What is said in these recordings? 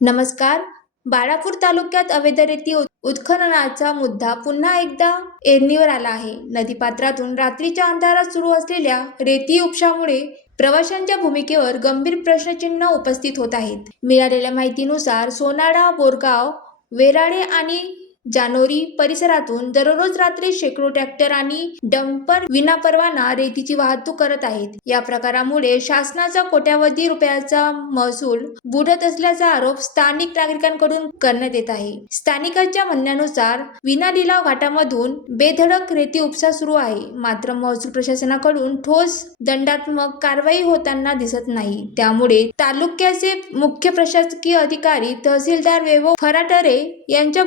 नमस्कार. बाळापूर तालुक्यात अवैध रेती उत्खननाचा मुद्दा पुन्हा एकदा ऐरणीवर आला आहे. नदीपात्रातून रात्रीच्या अंधारात सुरू असलेल्या रेती उपशामुळे प्रवाशांच्या भूमिकेवर गंभीर प्रश्नचिन्ह उपस्थित होत आहेत. मिळालेल्या माहितीनुसार सोनाडा बोरगाव वेराळे आणि जानोरी परिसरातून दररोज रात्री शेकडो ट्रॅक्टर आणि डंपर विनापरवाना रेतीची वाहतूक करत आहेत. या प्रकारामुळे शासनाचा कोट्यावधी रुपयाचा महसूल बुडत असल्याचा आरोप स्थानिक नागरिकांकडून करण्यात येत आहे. स्थानिकांच्या म्हणण्यानुसार विना लिलाव घाटामधून बेधडक रेती उपसा सुरू आहे. मात्र महसूल प्रशासनाकडून ठोस दंडात्मक कारवाई होताना दिसत नाही. त्यामुळे तालुक्याचे मुख्य प्रशासकीय अधिकारी तहसीलदार वैभव फराटरे यांच्या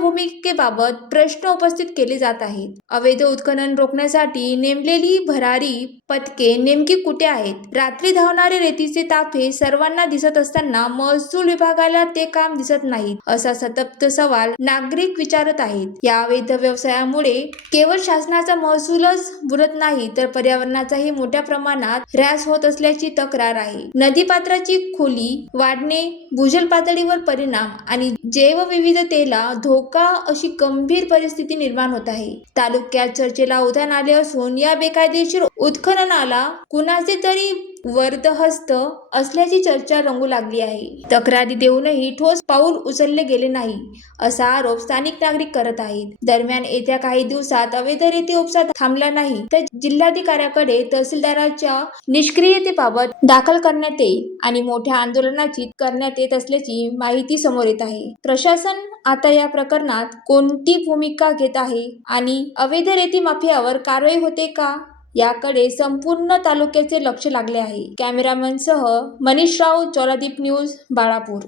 बाबत प्रश्न उपस्थित केले जात आहेत. अवैध उत्खनन रोखण्यासाठी नेमलेली भरारी पथके नेमकी कुठे आहेत? रात्री धावणारे रेतीचे ताफे सर्वांना दिसत असताना महसूल विभागाला ते काम दिसत नाही असा सतप्त सवाल नागरिक विचारत आहेत. या अवैध व्यवसायामुळे केवळ शासनाचा महसूलच बुडत नाही तर पर्यावरणाचाही मोठ्या प्रमाणात ऱ्हास होत असल्याची तक्रार आहे. नदीपात्राची खोली वाढणे भूजल पातळीवर परिणाम आणि जैवविविधतेला धोका अशी गंभीर परिस्थिती निर्माण होत आहे. तालुक्यात चर्चेला उधाण आले असून या बेकायदेशीर उत्खननाला कुणाचे तरी वर्दहस्त असल्याची चर्चा रंगू लागली आहे. तक्रारी देऊनही ठोस पाऊल उचलले गेले नाही असा आरोप स्थानिक नागरिक करत आहेत. दरम्यान येत्या काही दिवसात अवैध रेती उपसा थांबला नाही तर जिल्हाधिकाऱ्याकडे तहसीलदाराच्या निष्क्रियतेबाबत दाखल करण्यात येईल आणि मोठ्या आंदोलनाची करण्यात येत असल्याची माहिती समोर येत आहे. प्रशासन आता या प्रकरणात कोणती भूमिका घेत आहे आणि अवैध रेती माफियावर कारवाई होते का? याकडे संपूर्ण तालुक्याचे लक्ष लागले आहे. कॅमेरामॅनसह मनीष राऊत जॉलादीप न्यूज बाळापूर.